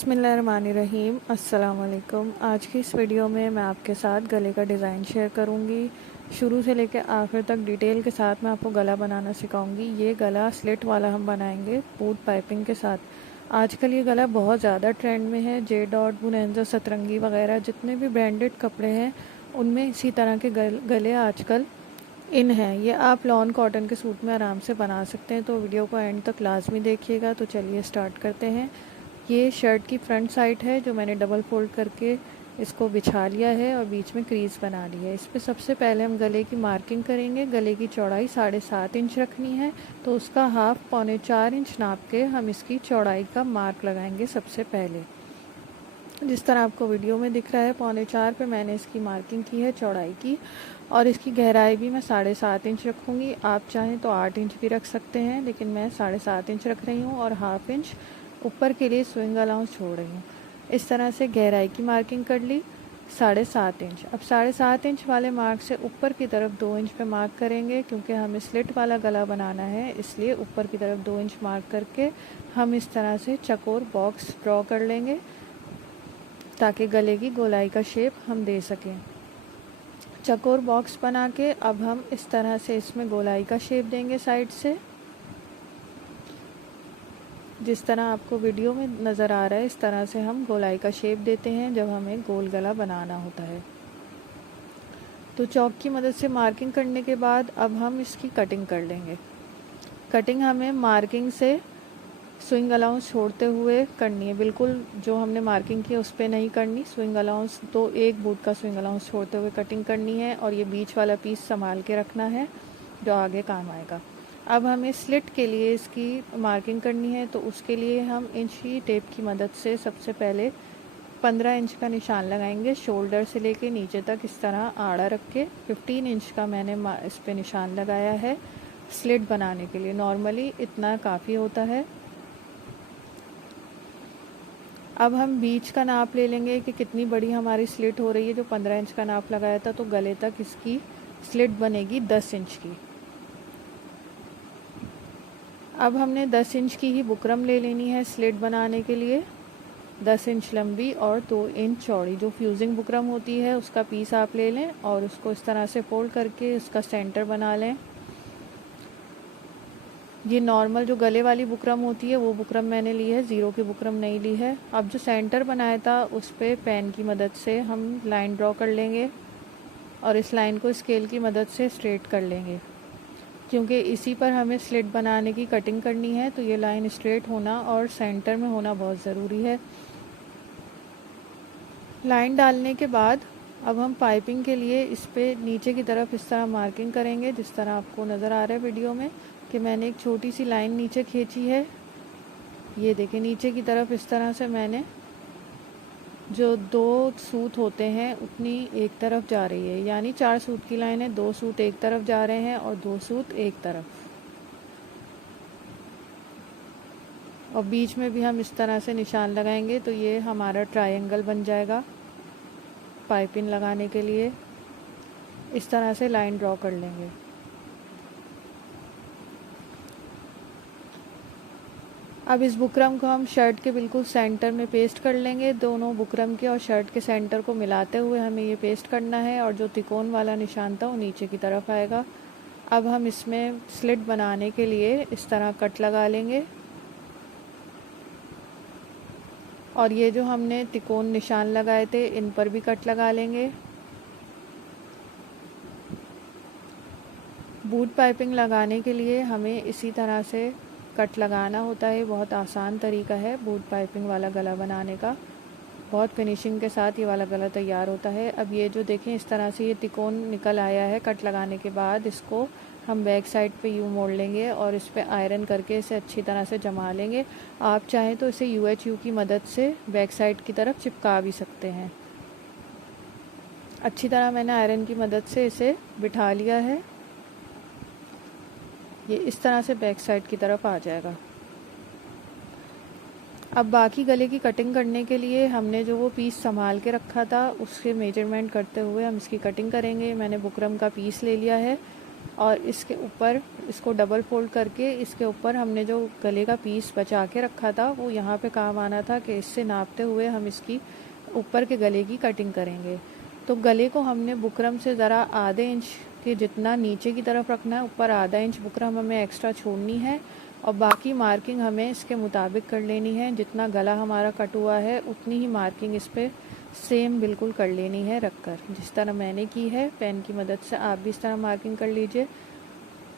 बिस्मिल्लाहिर्रहमानिर्रहीम। अस्सलाम वालेकुम। आज की इस वीडियो में मैं आपके साथ गले का डिज़ाइन शेयर करूंगी। शुरू से लेकर आखिर तक डिटेल के साथ मैं आपको गला बनाना सिखाऊंगी। ये गला स्लिट वाला हम बनाएंगे बूट पाइपिंग के साथ। आजकल ये गला बहुत ज़्यादा ट्रेंड में है। जे डॉट, बुनेंजा, सतरंगी वगैरह जितने भी ब्रांडेड कपड़े हैं उनमें इसी तरह के गले आजकल इन है। ये आप लॉन कॉटन के सूट में आराम से बना सकते हैं। तो वीडियो को एंड तक लाजमी देखिएगा। तो चलिए स्टार्ट करते हैं। ये शर्ट की फ्रंट साइड है जो मैंने डबल फोल्ड करके इसको बिछा लिया है और बीच में क्रीज बना ली है। इस पर सबसे पहले हम गले की मार्किंग करेंगे। गले की चौड़ाई 7.5 इंच रखनी है, तो उसका हाफ 3.25 इंच नाप के हम इसकी चौड़ाई का मार्क लगाएंगे। सबसे पहले जिस तरह आपको वीडियो में दिख रहा है 3.25 पे मैंने इसकी मार्किंग की है चौड़ाई की। और इसकी गहराई भी मैं 7.5 इंच रखूँगी। आप चाहें तो 8 इंच भी रख सकते हैं, लेकिन मैं 7.5 इंच रख रही हूँ और हाफ इंच ऊपर के लिए स्विंग अलाउंस छोड़ रही हूँ। इस तरह से गहराई की मार्किंग कर ली 7.5 इंच। अब 7.5 इंच वाले मार्क से ऊपर की तरफ 2 इंच पे मार्क करेंगे, क्योंकि हमें स्लिट वाला गला बनाना है, इसलिए ऊपर की तरफ 2 इंच मार्क करके हम इस तरह से चकोर बॉक्स ड्रॉ कर लेंगे ताकि गले की गोलाई का शेप हम दे सकें। चकोर बॉक्स बना के अब हम इस तरह से इसमें गोलाई का शेप देंगे साइड से। जिस तरह आपको वीडियो में नज़र आ रहा है इस तरह से हम गोलाई का शेप देते हैं जब हमें गोल गला बनाना होता है। तो चॉक की मदद से मार्किंग करने के बाद अब हम इसकी कटिंग कर लेंगे। कटिंग हमें मार्किंग से स्विंग अलाउंस छोड़ते हुए करनी है। बिल्कुल जो हमने मार्किंग की उस पर नहीं करनी। स्विंग अलाउंस तो एक बूट का स्विंग अलाउंस छोड़ते हुए कटिंग करनी है और ये बीच वाला पीस संभाल के रखना है जो आगे काम आएगा। अब हमें स्लिट के लिए इसकी मार्किंग करनी है, तो उसके लिए हम इंची टेप की मदद से सबसे पहले 15 इंच का निशान लगाएंगे। शोल्डर से लेके नीचे तक इस तरह आड़ा रख के 15 इंच का मैंने इस पे निशान लगाया है स्लिट बनाने के लिए। नॉर्मली इतना काफ़ी होता है। अब हम बीच का नाप ले लेंगे कि कितनी बड़ी हमारी स्लिट हो रही है। जो 15 इंच का नाप लगाया था तो गले तक इसकी स्लिट बनेगी 10 इंच की। अब हमने 10 इंच की ही बुकरम ले लेनी है स्लिट बनाने के लिए। 10 इंच लंबी और 2 इंच चौड़ी जो फ्यूजिंग बुकरम होती है उसका पीस आप ले लें और उसको इस तरह से फोल्ड करके उसका सेंटर बना लें। ये नॉर्मल जो गले वाली बुकरम होती है वो बुकरम मैंने ली है, ज़ीरो की बुकरम नहीं ली है। अब जो सेंटर बनाया था उस पर पेन की मदद से हम लाइन ड्रॉ कर लेंगे और इस लाइन को स्केल की मदद से स्ट्रेट कर लेंगे, क्योंकि इसी पर हमें स्लिट बनाने की कटिंग करनी है। तो ये लाइन स्ट्रेट होना और सेंटर में होना बहुत ज़रूरी है। लाइन डालने के बाद अब हम पाइपिंग के लिए इस पे नीचे की तरफ इस तरह मार्किंग करेंगे। जिस तरह आपको नज़र आ रहा है वीडियो में कि मैंने एक छोटी सी लाइन नीचे खींची है। ये देखिए नीचे की तरफ इस तरह से मैंने जो 2 सूत होते हैं उतनी एक तरफ जा रही है, यानी 4 सूत की लाइन है। 2 सूत एक तरफ जा रहे हैं और 2 सूत एक तरफ, और बीच में भी हम इस तरह से निशान लगाएंगे तो ये हमारा ट्रायंगल बन जाएगा। पाइपिंग लगाने के लिए इस तरह से लाइन ड्रॉ कर लेंगे। अब इस बुकरम को हम शर्ट के बिल्कुल सेंटर में पेस्ट कर लेंगे। दोनों बुकरम के और शर्ट के सेंटर को मिलाते हुए हमें ये पेस्ट करना है और जो तिकोन वाला निशान था वो नीचे की तरफ आएगा। अब हम इसमें स्लिट बनाने के लिए इस तरह कट लगा लेंगे और ये जो हमने तिकोन निशान लगाए थे इन पर भी कट लगा लेंगे। बूट पाइपिंग लगाने के लिए हमें इसी तरह से कट लगाना होता है। बहुत आसान तरीका है बूट पाइपिंग वाला गला बनाने का। बहुत फिनिशिंग के साथ ये वाला गला तैयार होता है। अब ये जो देखें इस तरह से ये तिकोन निकल आया है कट लगाने के बाद। इसको हम बैक साइड पे यूँ मोड़ लेंगे और इस पे आयरन करके इसे अच्छी तरह से जमा लेंगे। आप चाहें तो इसे UHU की मदद से बैक साइड की तरफ चिपका भी सकते हैं। अच्छी तरह मैंने आयरन की मदद से इसे बिठा लिया है। ये इस तरह से बैक साइड की तरफ आ जाएगा। अब बाकी गले की कटिंग करने के लिए हमने जो वो पीस संभाल के रखा था उसके मेजरमेंट करते हुए हम इसकी कटिंग करेंगे। मैंने बुकरम का पीस ले लिया है और इसके ऊपर इसको डबल फोल्ड करके इसके ऊपर हमने जो गले का पीस बचा के रखा था वो यहाँ पे काम आना था कि इससे नापते हुए हम इसकी ऊपर के गले की कटिंग करेंगे। तो गले को हमने बुकरम से ज़रा आधे इंच के जितना नीचे की तरफ रखना है, ऊपर आधा इंच बुकरम हमें एक्स्ट्रा छोड़नी है और बाकी मार्किंग हमें इसके मुताबिक कर लेनी है। जितना गला हमारा कट हुआ है उतनी ही मार्किंग इस पर सेम बिल्कुल कर लेनी है रख कर, जिस तरह मैंने की है। पेन की मदद से आप भी इस तरह मार्किंग कर लीजिए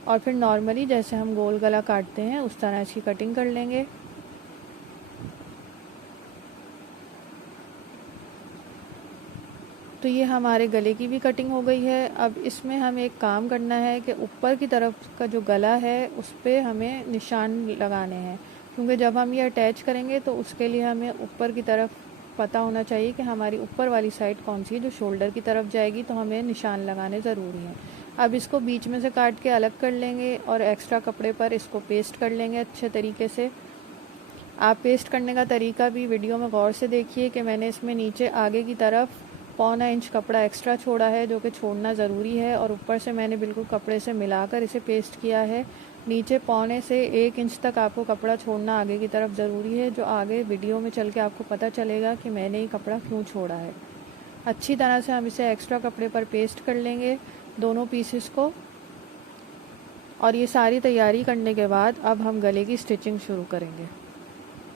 और फिर नॉर्मली जैसे हम गोल गला काटते हैं उस तरह इसकी कटिंग कर लेंगे। तो ये हमारे गले की भी कटिंग हो गई है। अब इसमें हमें एक काम करना है कि ऊपर की तरफ का जो गला है उस पर हमें निशान लगाने हैं, क्योंकि जब हम ये अटैच करेंगे तो उसके लिए हमें ऊपर की तरफ पता होना चाहिए कि हमारी ऊपर वाली साइड कौन सी है जो शोल्डर की तरफ जाएगी, तो हमें निशान लगाने ज़रूरी हैं। अब इसको बीच में से काट के अलग कर लेंगे और एक्स्ट्रा कपड़े पर इसको पेस्ट कर लेंगे अच्छे तरीके से। आप पेस्ट करने का तरीका भी वीडियो में गौर से देखिए कि मैंने इसमें नीचे आगे की तरफ 1.25 इंच कपड़ा एक्स्ट्रा छोड़ा है, जो कि छोड़ना ज़रूरी है, और ऊपर से मैंने बिल्कुल कपड़े से मिलाकर इसे पेस्ट किया है। नीचे 1.25 से 1 इंच तक आपको कपड़ा छोड़ना आगे की तरफ ज़रूरी है, जो आगे वीडियो में चल के आपको पता चलेगा कि मैंने ये कपड़ा क्यों छोड़ा है। अच्छी तरह से हम इसे एक्स्ट्रा कपड़े पर पेस्ट कर लेंगे दोनों पीसेस को। और ये सारी तैयारी करने के बाद अब हम गले की स्टिचिंग शुरू करेंगे।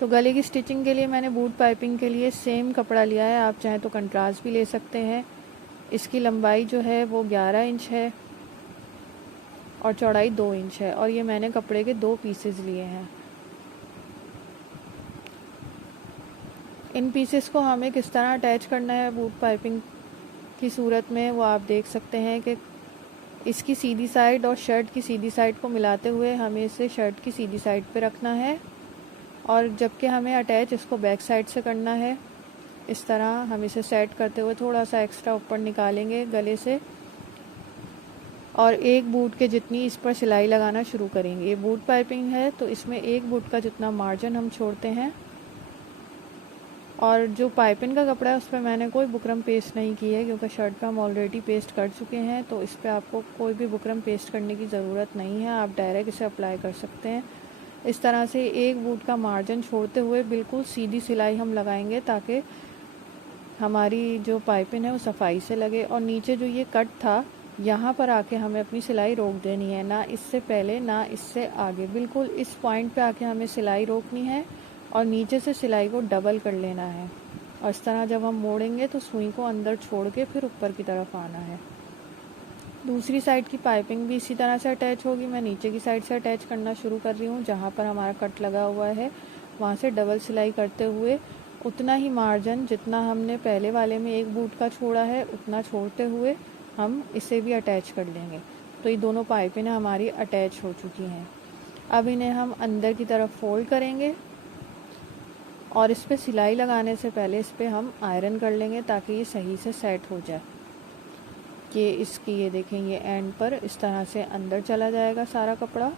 तो गले की स्टिचिंग के लिए मैंने बूट पाइपिंग के लिए सेम कपड़ा लिया है, आप चाहें तो कंट्रास्ट भी ले सकते हैं। इसकी लंबाई जो है वो 11 इंच है और चौड़ाई 2 इंच है, और ये मैंने कपड़े के 2 पीसेस लिए हैं। इन पीसेस को हमें किस तरह अटैच करना है बूट पाइपिंग की सूरत में वो आप देख सकते हैं कि इसकी सीधी साइड और शर्ट की सीधी साइड को मिलाते हुए हमें इसे शर्ट की सीधी साइड पे रखना है, और जबकि हमें अटैच इसको बैक साइड से करना है। इस तरह हम इसे सेट करते हुए थोड़ा सा एक्स्ट्रा ऊपर निकालेंगे गले से और एक बूट के जितनी इस पर सिलाई लगाना शुरू करेंगे। ये बूट पाइपिंग है तो इसमें एक बूट का जितना मार्जिन हम छोड़ते हैं, और जो पाइपिंग का कपड़ा है उस पर मैंने कोई बुकरम पेस्ट नहीं की है, क्योंकि शर्ट पे हम ऑलरेडी पेस्ट कर चुके हैं, तो इस पर आपको कोई भी बुकरम पेस्ट करने की ज़रूरत नहीं है, आप डायरेक्ट इसे अप्लाई कर सकते हैं। इस तरह से एक बूट का मार्जिन छोड़ते हुए बिल्कुल सीधी सिलाई हम लगाएंगे ताकि हमारी जो पाइपिंग है वो सफाई से लगे। और नीचे जो ये कट था यहाँ पर आके हमें अपनी सिलाई रोक देनी है, ना इससे पहले ना इससे आगे, बिल्कुल इस पॉइंट पे आके हमें सिलाई रोकनी है और नीचे से सिलाई को डबल कर लेना है। और इस तरह जब हम मोड़ेंगे तो सुई को अंदर छोड़ के फिर ऊपर की तरफ आना है। दूसरी साइड की पाइपिंग भी इसी तरह से अटैच होगी। मैं नीचे की साइड से अटैच करना शुरू कर रही हूँ, जहाँ पर हमारा कट लगा हुआ है वहाँ से डबल सिलाई करते हुए उतना ही मार्जिन जितना हमने पहले वाले में एक बूट का छोड़ा है उतना छोड़ते हुए हम इसे भी अटैच कर लेंगे। तो ये दोनों पाइपिंग हमारी अटैच हो चुकी हैं। अब इन्हें हम अंदर की तरफ फोल्ड करेंगे और इस पर सिलाई लगाने से पहले इस पर हम आयरन कर लेंगे ताकि ये सही से सेट हो जाए। कि इसकी ये देखें ये एंड पर इस तरह से अंदर चला जाएगा सारा कपड़ा,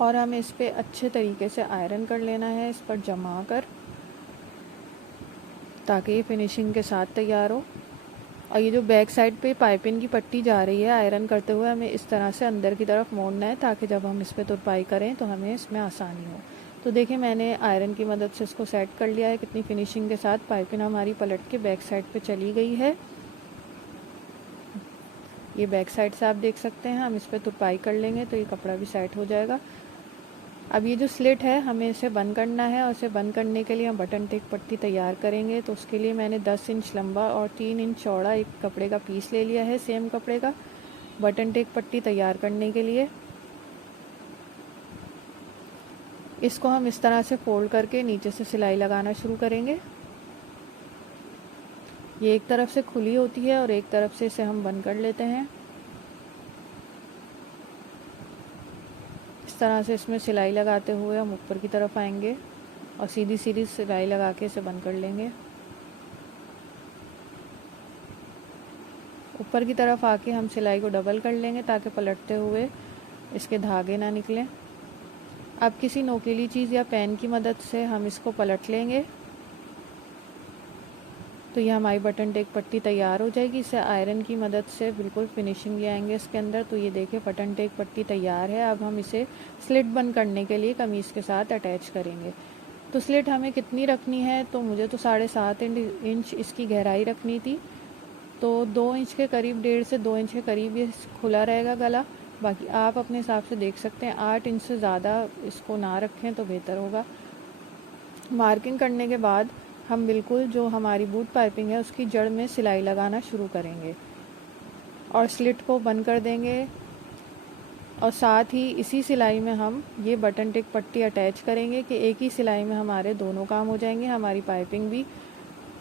और हमें इस पर अच्छे तरीके से आयरन कर लेना है, इस पर जमा कर, ताकि ये फिनिशिंग के साथ तैयार हो। और ये जो बैक साइड पे पाइपिंग की पट्टी जा रही है आयरन करते हुए हमें इस तरह से अंदर की तरफ मोड़ना है, ताकि जब हम इस पर तुरपाई करें तो हमें इसमें आसानी हो। तो देखिए मैंने आयरन की मदद से इसको सेट कर लिया है। कितनी फिनिशिंग के साथ पाइपिंग हमारी पलट के बैक साइड पे चली गई है। ये बैक साइड से आप देख सकते हैं। हम इस पर तुरपाई कर लेंगे तो ये कपड़ा भी सेट हो जाएगा। अब ये जो स्लिट है हमें इसे बंद करना है, और इसे बंद करने के लिए हम बटन टेक पट्टी तैयार करेंगे। तो उसके लिए मैंने 10 इंच लंबा और 3 इंच चौड़ा एक कपड़े का पीस ले लिया है, सेम कपड़े का, बटन टेक पट्टी तैयार करने के लिए। इसको हम इस तरह से फोल्ड करके नीचे से सिलाई लगाना शुरू करेंगे। ये एक तरफ से खुली होती है और एक तरफ से इसे हम बंद कर लेते हैं। इस तरह से इसमें सिलाई लगाते हुए हम ऊपर की तरफ आएंगे और सीधी सीधी सिलाई लगा के इसे बंद कर लेंगे। ऊपर की तरफ आके हम सिलाई को डबल कर लेंगे ताकि पलटते हुए इसके धागे ना निकलें। अब किसी नोकीली चीज़ या पेन की मदद से हम इसको पलट लेंगे। तो ये हमारी बटन टेक पट्टी तैयार हो जाएगी। इसे आयरन की मदद से बिल्कुल फिनिशिंग ले आएंगे इसके अंदर। तो ये देखिए बटन टेक पट्टी तैयार है। अब हम इसे स्लिट बंद करने के लिए कमीज़ के साथ अटैच करेंगे। तो स्लिट हमें कितनी रखनी है, तो मुझे तो 7.5 इंच इसकी गहराई रखनी थी। तो 2 इंच के करीब, 1.5 से 2 इंच के करीब ये खुला रहेगा गला। बाकी आप अपने हिसाब से देख सकते हैं। 8 इंच से ज़्यादा इसको ना रखें तो बेहतर होगा। मार्किंग करने के बाद हम बिल्कुल जो हमारी बूट पाइपिंग है उसकी जड़ में सिलाई लगाना शुरू करेंगे और स्लिट को बंद कर देंगे। और साथ ही इसी सिलाई में हम ये बटन टिक पट्टी अटैच करेंगे कि एक ही सिलाई में हमारे दोनों काम हो जाएंगे। हमारी पाइपिंग भी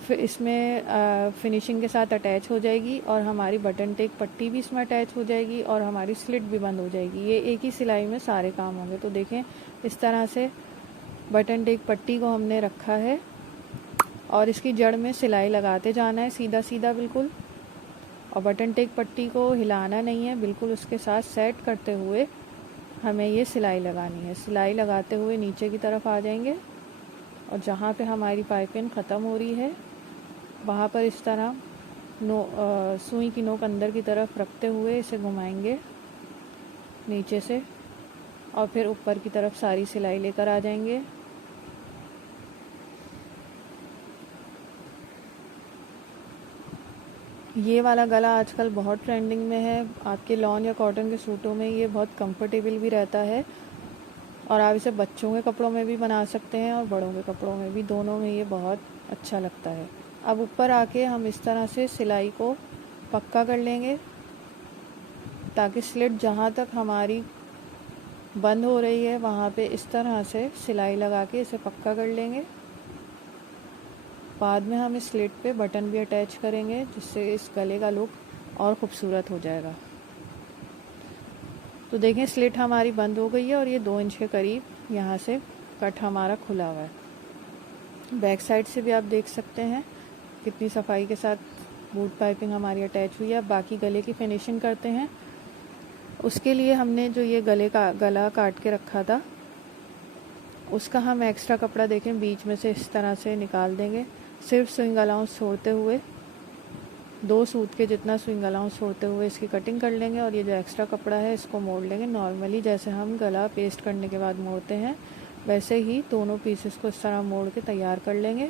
फिर इसमें फिनिशिंग के साथ अटैच हो जाएगी और हमारी बटन टिक पट्टी भी इसमें अटैच हो जाएगी और हमारी स्लिट भी बंद हो जाएगी। ये एक ही सिलाई में सारे काम होंगे। तो देखें इस तरह से बटन टिक पट्टी को हमने रखा है और इसकी जड़ में सिलाई लगाते जाना है सीधा सीधा बिल्कुल। और बटन टेक पट्टी को हिलाना नहीं है, बिल्कुल उसके साथ सेट करते हुए हमें ये सिलाई लगानी है। सिलाई लगाते हुए नीचे की तरफ आ जाएंगे और जहाँ पे हमारी पाइपिंग ख़त्म हो रही है वहाँ पर इस तरह सुई की नोक अंदर की तरफ रखते हुए इसे घुमाएंगे नीचे से और फिर ऊपर की तरफ सारी सिलाई लेकर आ जाएंगे। ये वाला गला आजकल बहुत ट्रेंडिंग में है। आपके लॉन या कॉटन के सूटों में ये बहुत कंफर्टेबल भी रहता है और आप इसे बच्चों के कपड़ों में भी बना सकते हैं और बड़ों के कपड़ों में भी, दोनों में ये बहुत अच्छा लगता है। अब ऊपर आके हम इस तरह से सिलाई को पक्का कर लेंगे ताकि स्लिट जहाँ तक हमारी बंद हो रही है वहाँ पे इस तरह से सिलाई लगा के इसे पक्का कर लेंगे। बाद में हम इस स्लिट पे बटन भी अटैच करेंगे जिससे इस गले का लुक और ख़ूबसूरत हो जाएगा। तो देखें स्लिट हमारी बंद हो गई है और ये 2 इंच के करीब यहाँ से कट हमारा खुला हुआ है। बैक साइड से भी आप देख सकते हैं कितनी सफाई के साथ बूट पाइपिंग हमारी अटैच हुई है। अब बाकी गले की फिनिशिंग करते हैं। उसके लिए हमने जो ये गला काट के रखा था उसका हम एक्स्ट्रा कपड़ा देखें बीच में से इस तरह से निकाल देंगे। सिर्फ स्विंग अलाउंस छोड़ते हुए 2 सूत के जितना स्विंग अलाउंस छोड़ते हुए इसकी कटिंग कर लेंगे और ये जो एक्स्ट्रा कपड़ा है इसको मोड़ लेंगे। नॉर्मली जैसे हम गला पेस्ट करने के बाद मोड़ते हैं वैसे ही दोनों पीसेस को इस तरह मोड़ के तैयार कर लेंगे।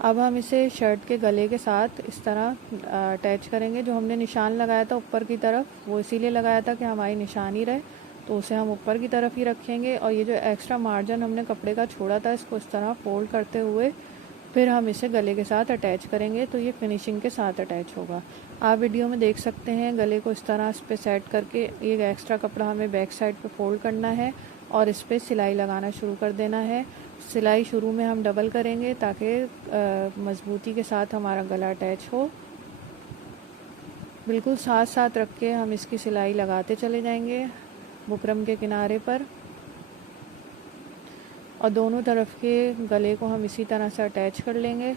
अब हम इसे शर्ट के गले के साथ इस तरह अटैच करेंगे। जो हमने निशान लगाया था ऊपर की तरफ वो इसीलिए लगाया था कि हमारी निशानी रहे, तो उसे हम ऊपर की तरफ ही रखेंगे। और ये जो एक्स्ट्रा मार्जिन हमने कपड़े का छोड़ा था इसको इस तरह फोल्ड करते हुए फिर हम इसे गले के साथ अटैच करेंगे। तो ये फिनिशिंग के साथ अटैच होगा। आप वीडियो में देख सकते हैं गले को इस तरह इस पर सेट करके ये एक्स्ट्रा कपड़ा हमें बैक साइड पे फोल्ड करना है और इस पर सिलाई लगाना शुरू कर देना है। सिलाई शुरू में हम डबल करेंगे ताकि मज़बूती के साथ हमारा गला अटैच हो। बिल्कुल साथ साथ रख के हम इसकी सिलाई लगाते चले जाएंगे बुकरम के किनारे पर और दोनों तरफ के गले को हम इसी तरह से अटैच कर लेंगे।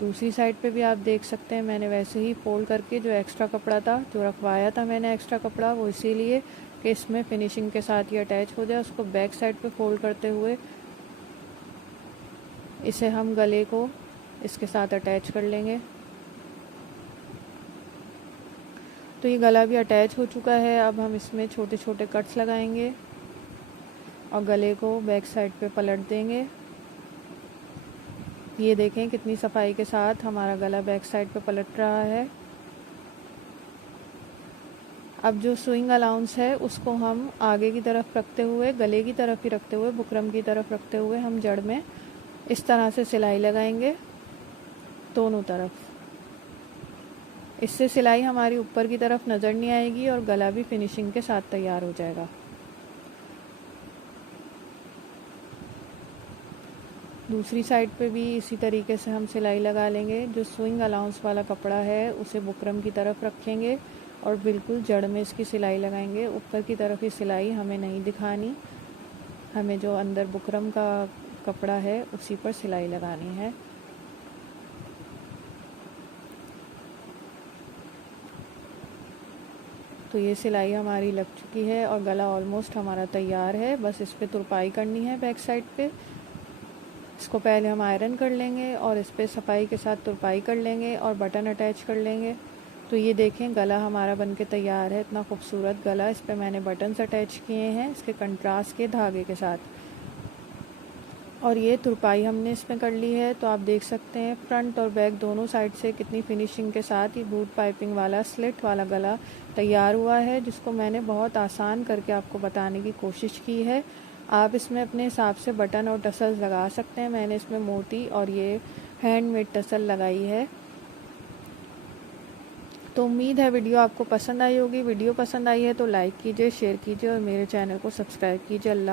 दूसरी साइड पे भी आप देख सकते हैं मैंने वैसे ही फोल्ड करके जो एक्स्ट्रा कपड़ा था जो रखवाया था मैंने एक्स्ट्रा कपड़ा वो इसीलिए कि इसमें फिनिशिंग के साथ ही अटैच हो जाए, उसको बैक साइड पे फोल्ड करते हुए इसे हम गले को इसके साथ अटैच कर लेंगे। तो ये गला भी अटैच हो चुका है। अब हम इसमें छोटे छोटे कट्स लगाएंगे और गले को बैक साइड पे पलट देंगे। ये देखें कितनी सफाई के साथ हमारा गला बैक साइड पे पलट रहा है। अब जो स्विंग अलाउंस है उसको हम आगे की तरफ रखते हुए, गले की तरफ ही रखते हुए, बुकरम की तरफ रखते हुए हम जड़ में इस तरह से सिलाई लगाएंगे दोनों तरफ। इससे सिलाई हमारी ऊपर की तरफ नज़र नहीं आएगी और गला भी फिनिशिंग के साथ तैयार हो जाएगा। दूसरी साइड पे भी इसी तरीके से हम सिलाई लगा लेंगे। जो स्विंग अलाउंस वाला कपड़ा है उसे बुकरम की तरफ रखेंगे और बिल्कुल जड़ में इसकी सिलाई लगाएंगे। ऊपर की तरफ ही सिलाई हमें नहीं दिखानी, हमें जो अंदर बुकरम का कपड़ा है उसी पर सिलाई लगानी है। तो ये सिलाई हमारी लग चुकी है और गला ऑलमोस्ट हमारा तैयार है। बस इस पर तुरपाई करनी है बैक साइड पे। इसको पहले हम आयरन कर लेंगे और इस पर सफाई के साथ तुरपाई कर लेंगे और बटन अटैच कर लेंगे। तो ये देखें गला हमारा बनके तैयार है। इतना खूबसूरत गला। इस पर मैंने बटन्स अटैच किए हैं इसके कंट्रास्ट के धागे के साथ। और ये तुरपाई हमने इसमें कर ली है। तो आप देख सकते हैं फ्रंट और बैक दोनों साइड से कितनी फिनिशिंग के साथ ये बूट पाइपिंग वाला स्लिट वाला गला तैयार हुआ है, जिसको मैंने बहुत आसान करके आपको बताने की कोशिश की है। आप इसमें अपने हिसाब से बटन और टसल्स लगा सकते हैं। मैंने इसमें मोती और ये हैंडमेड टसल लगाई है। तो उम्मीद है वीडियो आपको पसंद आई होगी। वीडियो पसंद आई है तो लाइक कीजिए, शेयर कीजिए और मेरे चैनल को सब्सक्राइब कीजिए। अल्लाह।